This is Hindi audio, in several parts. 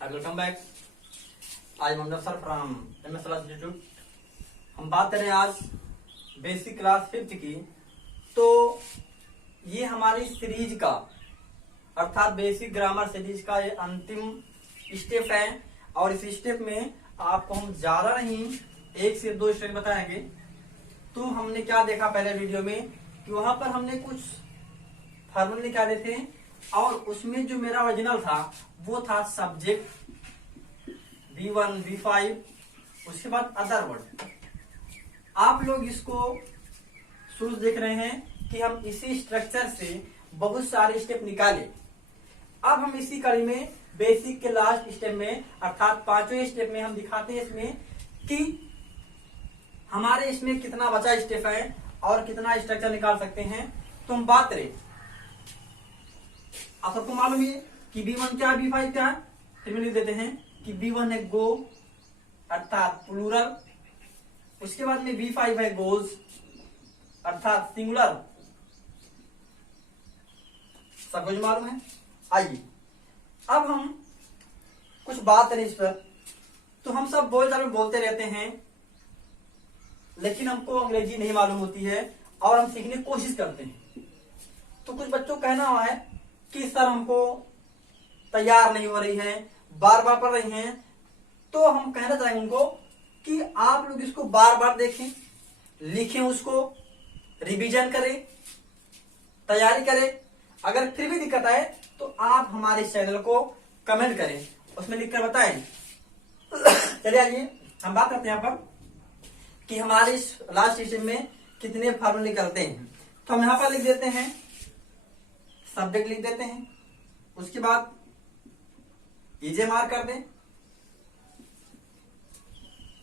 Welcome back. आज Mohammad sir from MS class institute. हम बात करें आज बेसिक क्लास 5th की। तो ये हमारी सीरीज का अर्थात बेसिक ग्रामर सीरीज का ये अंतिम स्टेप है और इस स्टेप में आपको हम ज्यादा नहीं 1 से 2 स्टेप बताएंगे। तो हमने क्या देखा पहले वीडियो में कि वहां पर हमने कुछ फार्मूले निकाले थे और उसमें जो मेरा ओरिजिनल था वो था सब्जेक्ट V1 V5, उसके बाद अदर वर्ड। आप लोग इसको शुरू देख रहे हैं कि हम इसी स्ट्रक्चर से बहुत सारे स्टेप निकाले। अब हम इसी कड़ी में बेसिक के लास्ट स्टेप में अर्थात 5वें स्टेप में हम दिखाते हैं इसमें कि हमारे इसमें कितना बचा स्टेप है और कितना स्ट्रक्चर निकाल सकते हैं। तो हम बात करें, आप सबको मालूम है कि B1 क्या है, B5 क्या है। फिर लिख देते हैं कि B1 है गो अर्थात प्लूरल, उसके बाद में B5 है गोज अर्थात सिंगुलर। सब कुछ मालूम है। आइए अब हम कुछ बात करें इस पर। तो हम सब बोलते रहते हैं लेकिन हमको अंग्रेजी नहीं मालूम होती है और हम सीखने की कोशिश करते हैं। तो कुछ बच्चों को कहना हुआ है कि सर हमको तैयार नहीं हो रही है, बार बार पढ़ रही हैं। तो हम कहना चाहेंगे उनको कि आप लोग इसको बार बार देखें, लिखें, उसको रिवीजन करें, तैयारी करें। अगर फिर भी दिक्कत आए तो आप हमारे चैनल को कमेंट करें, उसमें लिखकर बताएं। चलिए आइए हम बात करते हैं यहाँ पर कि हमारे इस लास्ट सेशन में कितने फार्मूले निकलते हैं। तो हम यहाँ पर लिख देते हैं, सब्जेक्ट लिख देते हैं, उसके बाद इजे मार्क कर दें।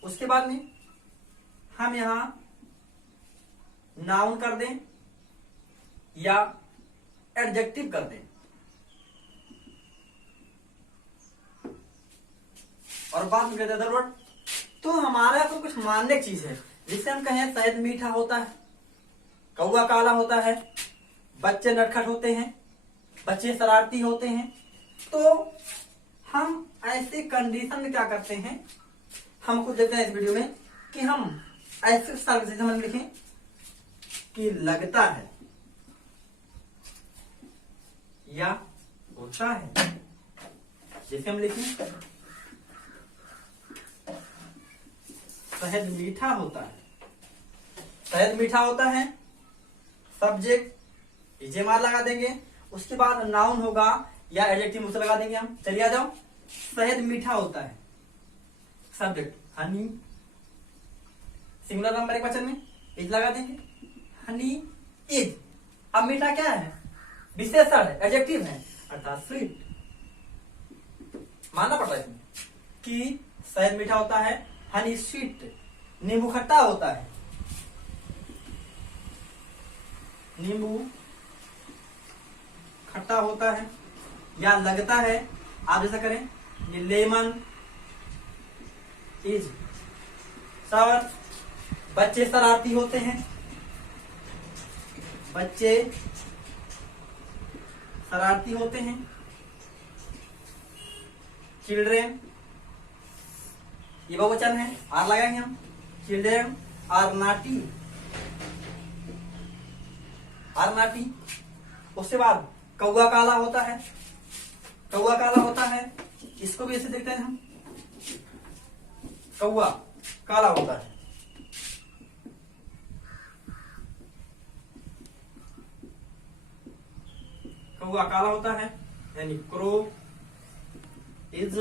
उसके बाद में हम यहां नाउन कर दें या एडजेक्टिव कर दें और बाद में कहते हैं अदर वर्ड। तो हमारा तो कुछ मानने की चीज है, जिसे हम कहें शहद मीठा होता है, कौवा काला होता है, बच्चे नटखट होते हैं, बच्चे शरारती होते हैं। तो हम ऐसे कंडीशन में क्या करते हैं, हम कुछ देते हैं इस वीडियो में कि हम ऐसे समझ लिखें कि लगता है या होता है। जैसे हम लिखें शहद मीठा होता है, शहद मीठा होता है, सब्जेक्ट इजे मार लगा देंगे। उसके बाद नाउन होगा या एडजेक्टिव उसे लगा देंगे हम। चलिए आ जाओ, शहद मीठा होता है, सब्जेक्ट हनी, सिंगुलर नंबर एक वचन में इज लगा देंगे, हनी इज। अब मीठा क्या है, विशेषण है, एडजेक्टिव है अर्थात स्वीट। मानना पड़ता है इसमें कि शहद मीठा होता है, हनी स्वीट, नींबू खट्टा होता है, नींबू खट्टा होता है या लगता है। आप जैसा करें, ये लेमन इज सावर। बच्चे शरारती होते हैं, बच्चे शरारती होते हैं, चिल्ड्रेन ये बहुवचन है, आर लगाएंगे हम, चिल्ड्रेन आर नाटी, आर नाटी। उसके बाद कौवा काला होता है, कौवा काला होता है, इसको भी ऐसे देखते हैं हम, कौवा काला होता है। कौवा काला होता है यानी क्रो इज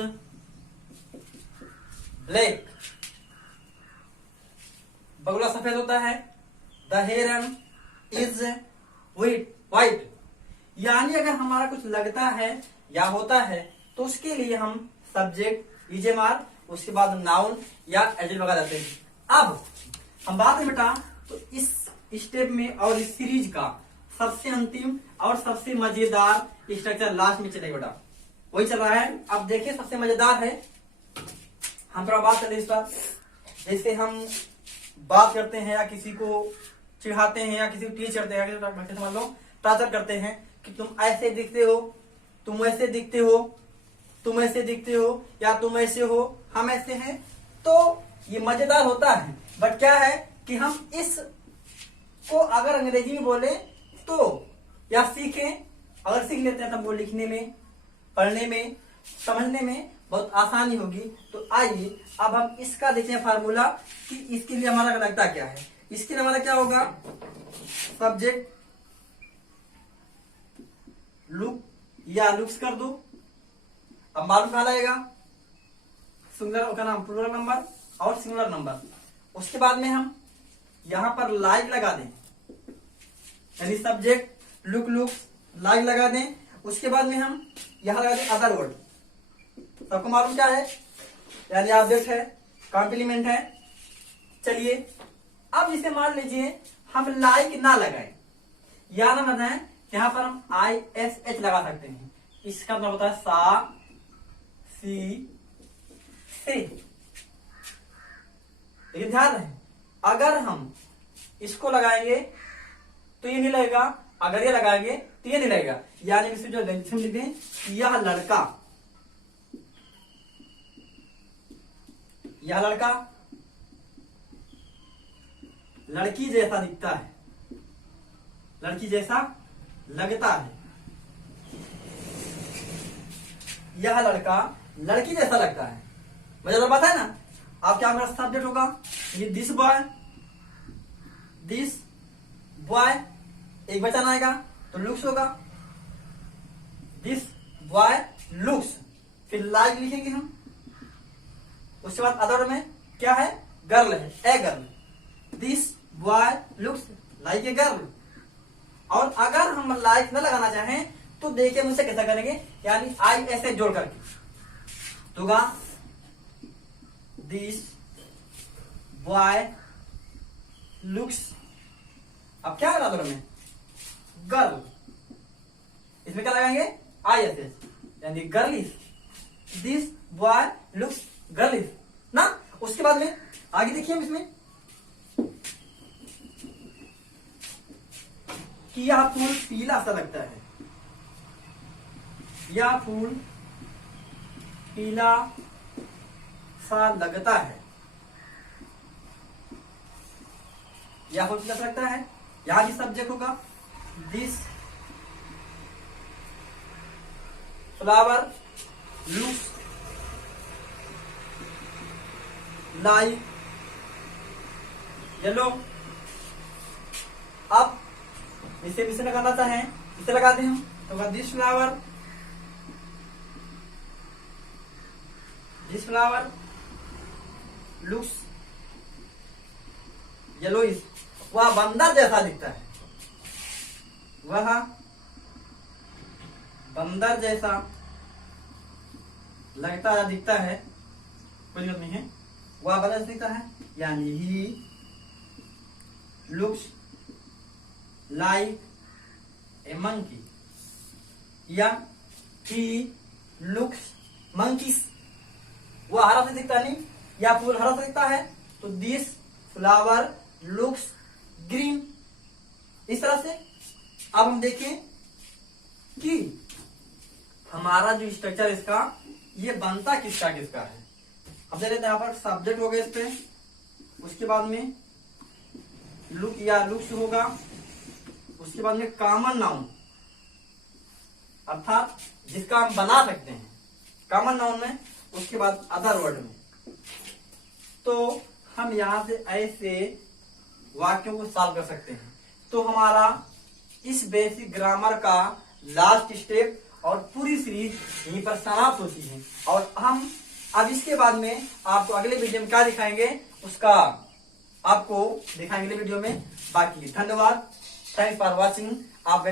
ब्लैक। बगुला सफेद होता है, द हेरन इज व्हाइट। यानी अगर हमारा कुछ लगता है या होता है तो उसके लिए हम सब्जेक्ट इजे मार, उसके बाद नाउन या एडजेक्टिव लगा देते हैं। अब हम बात में बेटा तो इस स्टेप में और इस सीरीज का सबसे अंतिम और सबसे मजेदार स्ट्रक्चर लास्ट में चलेगा बेटा, वही चल रहा है। अब देखिए सबसे मजेदार है, हम थोड़ा बात करें इस पर। जैसे हम बात करते हैं या किसी को चिढ़ाते हैं या किसी को टीच करते हैं, समझ लो टॉर्चर करते हैं कि तुम ऐसे दिखते हो, तुम वैसे दिखते हो, तुम ऐसे दिखते हो या तुम ऐसे हो, हम ऐसे हैं। तो ये मजेदार होता है, बट क्या है कि हम इस को अगर अंग्रेजी में बोले तो या सीखें, अगर सीख लेते हैं तब वो लिखने में, पढ़ने में, समझने में बहुत आसानी होगी। तो आइए अब हम इसका देखें फार्मूला कि इसके लिए हमारा लगता क्या है। इसके लिए हमारा क्या होगा, सब्जेक्ट लुक या लुक्स कर दो। अब मालूम कहा लगेगा, सिंगुलर का नाम प्लूरल नंबर और सिंगुलर नंबर। उसके बाद में हम यहां पर लाइक लगा दें, यानी सब्जेक्ट लुक लुक्स लाइक लगा दें। उसके बाद में हम यहां लगा दें अदर वर्ड। सबको मालूम क्या है, यानी ऑब्जेक्ट है, कॉम्प्लीमेंट है। चलिए अब इसे मान लीजिए हम लाइक ना लगाए या ना बताएं, यहां पर हम ISH लगा सकते हैं। इसका मतलब होता है सा सी से। लेकिन ध्यान रहे, अगर हम इसको लगाएंगे तो ये नहीं लगेगा, अगर ये लगाएंगे तो ये नहीं लगेगा। यानी इसमें जो लिख दें, यह लड़का, यह लड़का लड़की जैसा दिखता है, लड़की जैसा लगता है। यह लड़का लड़की जैसा लगता है। मुझे तो पता है ना, आप क्या मेरा सब्जेक्ट होगा, ये दिस बॉय एक वचन आएगा तो लुक्स होगा, दिस बॉय लुक्स, फिर लाइक लिखेंगे हम। उसके बाद अदर में क्या है, गर्ल है, a girl, this boy looks like a girl. और अगर हम लाइक न लगाना चाहें तो देखिए मुझसे कैसा करेंगे, यानी ISH जोड़ करके होगा, दिस बॉय लुक्स। अब क्या करा में गर्ल, इसमें क्या लगाएंगे ISH, यानी girlish, this boy looks girlish ना। उसके बाद में आगे देखिए हम इसमें कि यह फूल पीला सा लगता है, यह फूल पीला सा लगता है, यह फूल पीला सा लगता है। यहां भी सब्जेक्ट होगा, this flower looks like yellow. अब इसे लगाना चाहें, इसे लगाते हैं तो दिस फ्लावर लुक्स येलोइश। वह बंदर जैसा दिखता है, वह बंदर जैसा लगता है, दिखता है, कोई बात नहीं है, वह बंदर जैसा दिखता है, यानी he looks like a monkey, या ही लुक्स मंकीस। वह हरा से दिखता नहीं, या फूल हरा से दिखता है तो दिस फ्लावर लुक्स ग्रीन। इस तरह से अब हम देखें कि हमारा जो स्ट्रक्चर इसका ये बनता किसका किसका है। अब देख लेते हैं, यहां पर सब्जेक्ट हो गया इस पे, उसके बाद में लुक या लुक्स होगा, उसके बाद में कॉमन नाउन अर्थात जिसका हम बना सकते हैं कॉमन नाउन में, उसके बाद अदर वर्ड में। तो हम यहां से ऐसे वाक्यों को सॉल्व कर सकते हैं। तो हमारा इस बेसिक ग्रामर का लास्ट स्टेप और पूरी सीरीज यहीं पर समाप्त होती है। और हम अब इसके बाद में आपको अगले वीडियो में क्या दिखाएंगे उसका आपको दिखाएंगे वीडियो में। बाकी धन्यवाद, थैंक्स फॉर वॉचिंग। आप